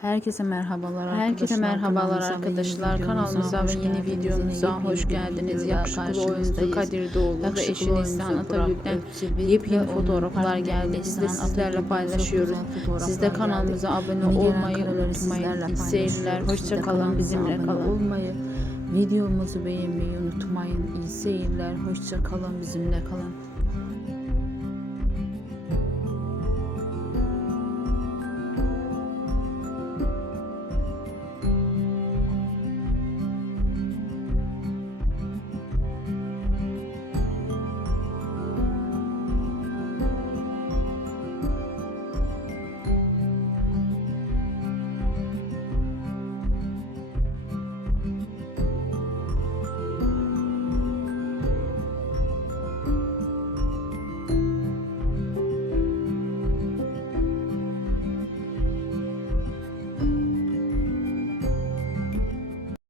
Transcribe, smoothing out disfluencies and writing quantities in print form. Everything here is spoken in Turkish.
Herkese merhabalar arkadaşlar. Kanalımıza ve yeni videomuza hoş geldiniz. Yakışıklı oyuncu Kadir Doğulu ve eşi Neslihan Atabük'ten yepyeni fotoğraflar geldi. Biz de sizlerle paylaşıyoruz. Siz de kanalımıza abone olmayı unutmayın. İyi seyirler. Hoşça kalın. Bizimle kalın. Videomuzu beğenmeyi unutmayın. İyi seyirler. Hoşça kalın. Bizimle kalın.